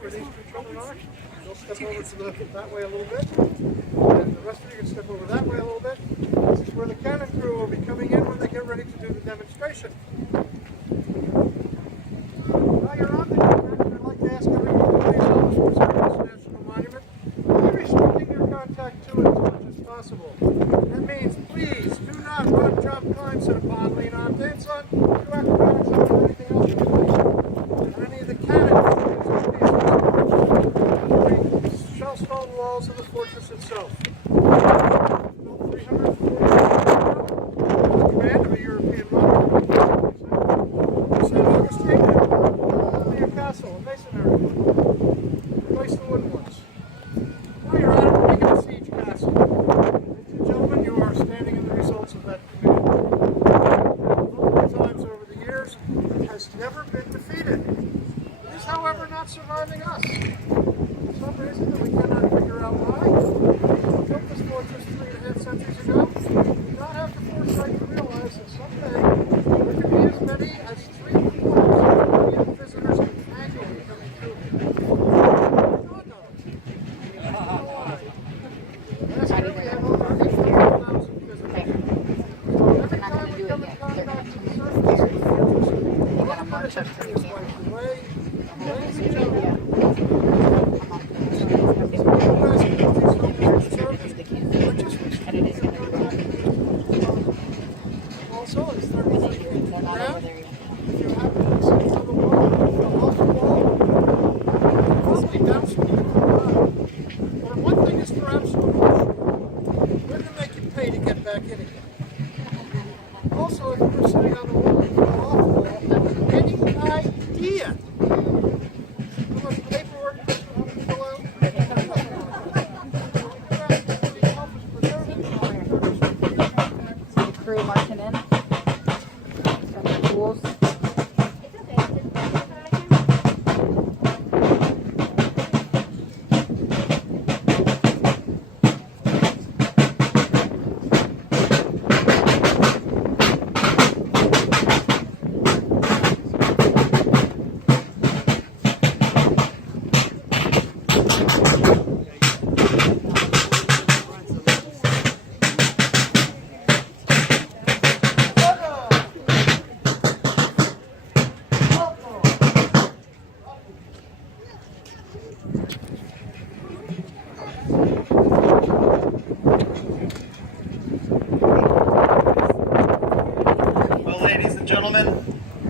where these two children are. They'll step over to that way a little bit. And the rest of you can step over that way a little bit. This is where the cannon crew will be coming in when they get ready to do the demonstration. While you're on the cannon, I'd like to ask everyone, please help us preserve this national monument by restricting your contact to it as much as possible. That means, please, do not run, jump, climb, sit upon, lean on, dance on, do acrobatics on, or anything else. And any of the cannon shellstone walls of the fortress itself. Built 340 command of a European monarch. St Augustine and a castle, a masonry one. Replace the wooden ones. Now you're at it, we're making a siege castle. Ladies and gentlemen, you are standing in the results of that command. Multiple times over the years, it has never been defeated. It is, however, not surviving us. For some reason that we cannot figure out why. People built this fortress 3.5 centuries ago. We do not have the foresight to realize that someday there could be as many as 3/4 of visitors annually coming through here. God knows. I don't know why. Last year we had over 8,000 visitors. So every time we come in contact with the surface of the fortress, one minute is wiped away. Ladies and gentlemen, also, it's 33 feet from the ground. If you happen to sit on the wall, off the wall, you'll probably bounce from the ground. But one thing is for absolute sure, we're going to make you pay to get back in again. Also, if you're sitting on the wall and you fall off the wall, any idea how much paperwork you have to fill out? Crew marching in. Got their tools.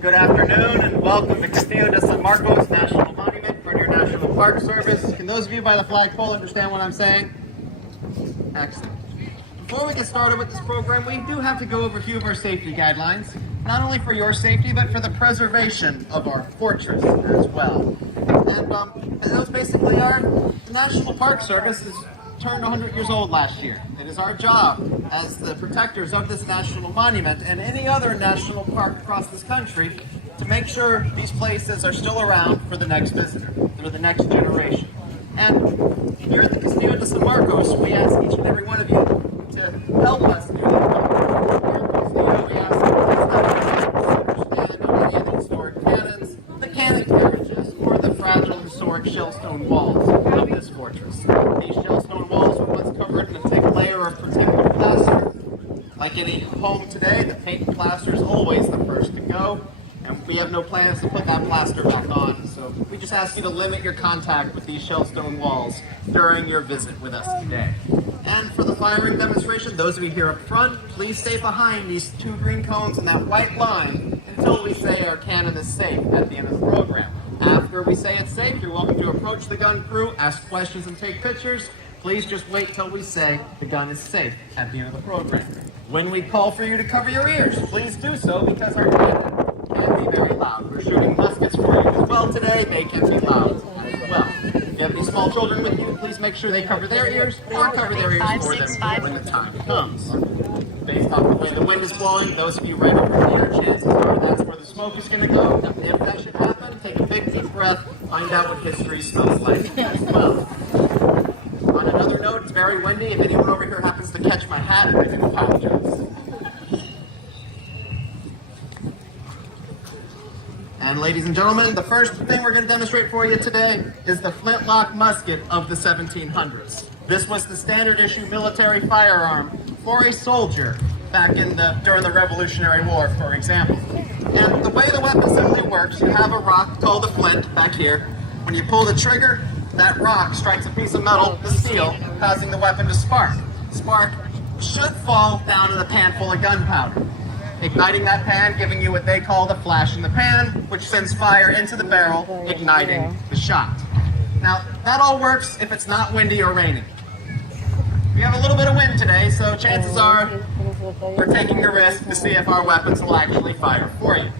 Good afternoon and welcome to Castillo de San Marcos National Monument for your National Park Service. Can those of you by the flagpole understand what I'm saying? Excellent. Before we get started with this program, we do have to go over a few of our safety guidelines, not only for your safety, but for the preservation of our fortress as well. And those basically are, the National Park Service has turned 100 years old last year. It is our job as the protectors of this national monument and any other national park across this country to make sure these places are still around for the next visitor, for the next generation. And here at the Castillo de San Marcos, we ask each and every one of you to help us do that. We ask that you understand any of the historic cannons, the cannon carriages, or the fragile historic shellstone walls of this fortress. These shellstone walls are once covered in a thick layer of protective plaster. Like any home today, the paint and plaster is always the first to go, and we have no plans to put that plaster back on, so we just ask you to limit your contact with these shellstone walls during your visit with us today. And for the firing demonstration, those of you here up front, please stay behind these two green cones and that white line until we say our cannon is safe at the end of the program. After we say it's safe, you're welcome to approach the gun crew, ask questions, and take pictures. Please just wait till we say the gun is safe at the end of the program. When we call for you to cover your ears, please do so because our cannon can be very loud. We're shooting muskets for you as well today. They can be loud as well. If you have any small children with you, please make sure they cover their ears or cover their ears for them when the time comes. Based on the way the wind is blowing, those of you right over here, chances are that's where the smoke is going to go. If that should happen, take a big deep breath, find out what history smells like as well. On another note, it's very windy. If anyone over here happens to catch my hat, I do apologize. And ladies and gentlemen, the first thing we're going to demonstrate for you today is the flintlock musket of the 1700s. This was the standard issue military firearm for a soldier back during the Revolutionary War, for example. And the way the weapon simply works, you have a rock called a flint back here. When you pull the trigger, that rock strikes a piece of metal, the steel, causing the weapon to spark. Spark should fall down in a pan full of gunpowder, igniting that pan, giving you what they call the flash in the pan, which sends fire into the barrel, igniting the shot. Now, that all works if it's not windy or raining. We have a little bit of wind today, so chances are we're taking the risk to see if our weapons will actually fire for you.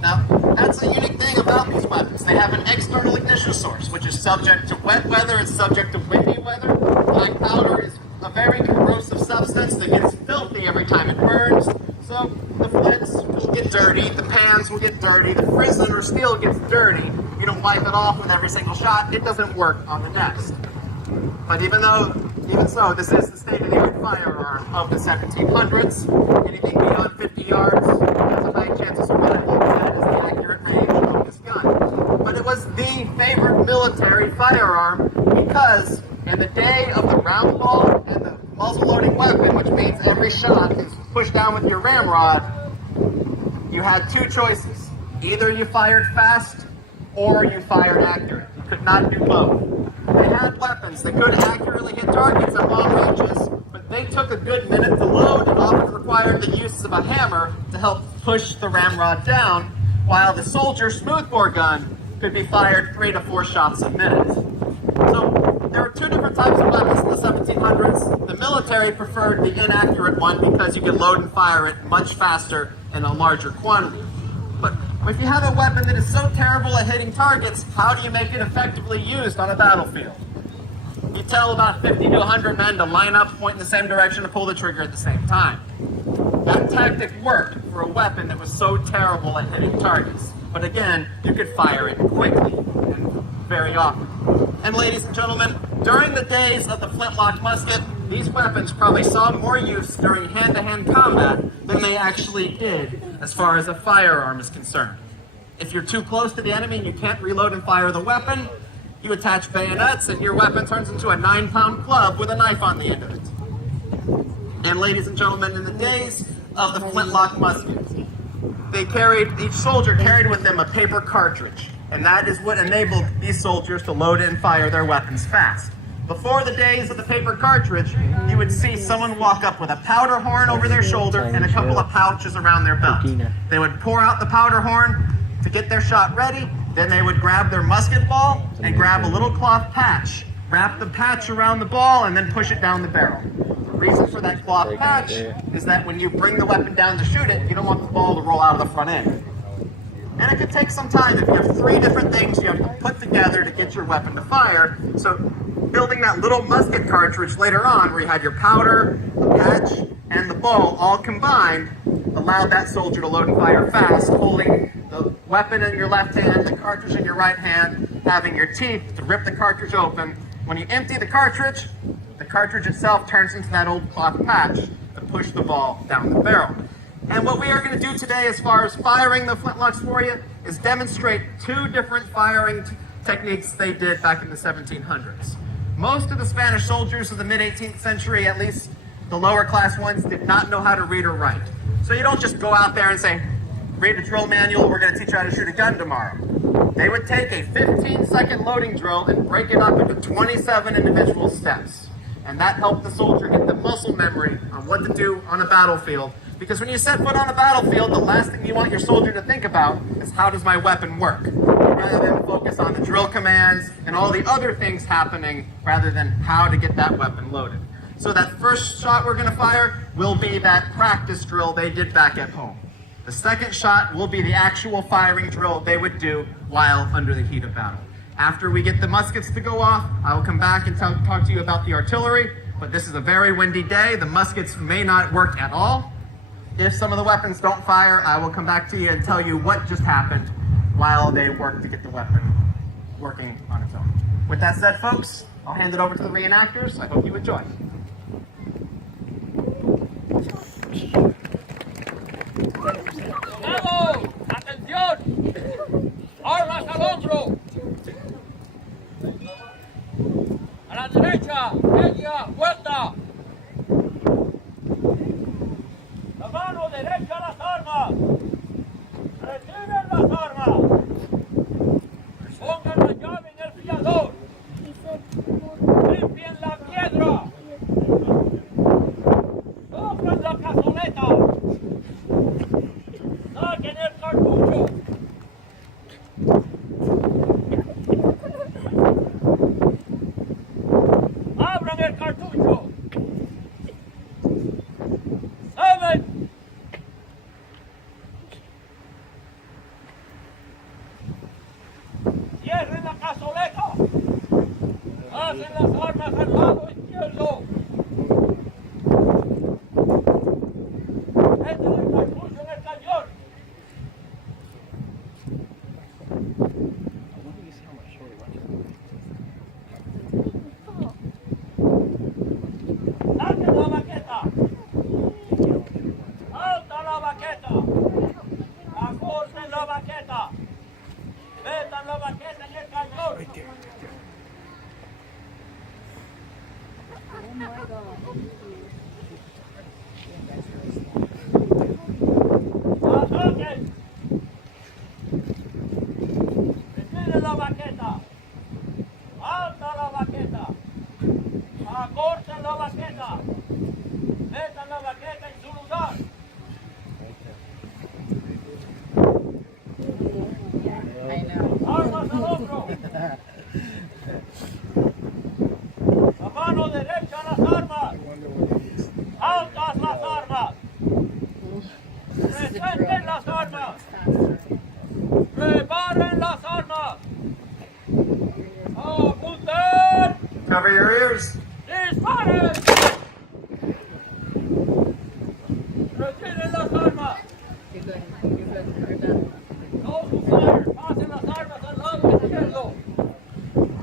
Now, that's a unique thing about these weapons. They have an external ignition source, which is subject to wet weather, it's subject to windy weather. Black powder is a very corrosive substance that gets filthy every time it burns. So the flints will get dirty, the pans will get dirty, the prison or steel gets dirty. You don't wipe it off with every single shot, it doesn't work on the nest. But even so, this is the state-of-the-art firearm of the 1700s. Anything beyond 50 yards, there's a high chance of survival. That is the accurate range of this gun. But it was the favorite military firearm because in the day of the round ball and the muzzle-loading weapon, which means every shot is pushed down with your ramrod, you had two choices. Either you fired fast or you fired accurate. You could not do both. They had weapons that could accurately hit targets at long ranges, but they took a good minute to load and often required the use of a hammer to help push the ramrod down, while the soldier smoothbore gun could be fired 3 to 4 shots a minute. So there were two different types of weapons in the 1700s. The military preferred the inaccurate one because you could load and fire it much faster in a larger quantity. But if you have a weapon that is so terrible at hitting targets, how do you make it effectively used on a battlefield? You tell about 50 to 100 men to line up, point in the same direction, and pull the trigger at the same time. That tactic worked for a weapon that was so terrible at hitting targets. But again, you could fire it quickly and very often. And ladies and gentlemen, during the days of the flintlock musket, these weapons probably saw more use during hand-to-hand combat than they actually did as far as a firearm is concerned. If you're too close to the enemy and you can't reload and fire the weapon, you attach bayonets and your weapon turns into a 9-pound club with a knife on the end of it. And ladies and gentlemen, in the days of the flintlock musket, each soldier carried with them a paper cartridge, and that is what enabled these soldiers to load and fire their weapons fast. Before the days of the paper cartridge, you would see someone walk up with a powder horn over their shoulder and a couple of pouches around their belt. They would pour out the powder horn to get their shot ready, then they would grab their musket ball and grab a little cloth patch, wrap the patch around the ball, and then push it down the barrel. The reason for that cloth patch is that when you bring the weapon down to shoot it, you don't want the ball to roll out of the front end. And it could take some time if you have 3 different things you have to put together to get your weapon to fire. So building that little musket cartridge later on, where you had your powder, the patch, and the ball all combined, allowed that soldier to load and fire fast, holding the weapon in your left hand, the cartridge in your right hand, having your teeth to rip the cartridge open. When you empty the cartridge itself turns into that old cloth patch to push the ball down the barrel. And what we are going to do today as far as firing the flintlocks for you is demonstrate 2 different firing techniques they did back in the 1700s. Most of the Spanish soldiers of the mid-18th century, at least the lower class ones, did not know how to read or write. So you don't just go out there and say, read a drill manual, we're going to teach you how to shoot a gun tomorrow. They would take a 15-second loading drill and break it up into 27 individual steps. And that helped the soldier get the muscle memory on what to do on a battlefield. Because when you set foot on a battlefield, the last thing you want your soldier to think about is, how does my weapon work? Rather than focus on the drill commands and all the other things happening, rather than how to get that weapon loaded. So that first shot we're going to fire will be that practice drill they did back at home. The second shot will be the actual firing drill they would do while under the heat of battle. After we get the muskets to go off, I will come back and talk to you about the artillery, but this is a very windy day. The muskets may not work at all. If some of the weapons don't fire, I will come back to you and tell you what just happened while they work to get the weapon working on its own. With that said, folks, I'll hand it over to the reenactors. I hope you enjoy. ¡Vamos! ¡Atención! A la derecha, media, vuelta. La mano derecha a las armas. Retiren las armas. Pongan la llave en el fiador. Limpien la piedra. Soplen la cazoleta. Saquen el cartucho. Abran el cartucho. ¡Saben! Cierren la cazoleta. Hacen las armas al lado izquierdo. Meten el cartucho en el cañón. ¡Saquen la baqueta! ¡Alta la baqueta! ¡Acorten la baqueta! ¡Metan la baqueta en el cañón! ¡Ataquen! ¡Retiren la baqueta! ¡Alta la baqueta! ¡Acorten la baqueta! ¡Metan la baqueta en su lugar! ¡Armas al hombro! ¡La mano derecha a las armas! ¡Altas las armas! ¡Presenten las armas! ¡Preparen las armas! ¡Apunten! Cover your ears. ¡Disparen! ¡Retiren las armas! ¡No fire! ¡Pasen las armas al lado izquierdo!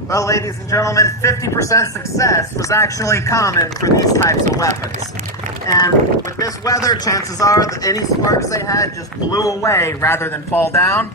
Well, ladies and gentlemen, 50% success was actually common for these types of weapons. And with this weather, chances are that any sparks they had just blew away rather than fall down.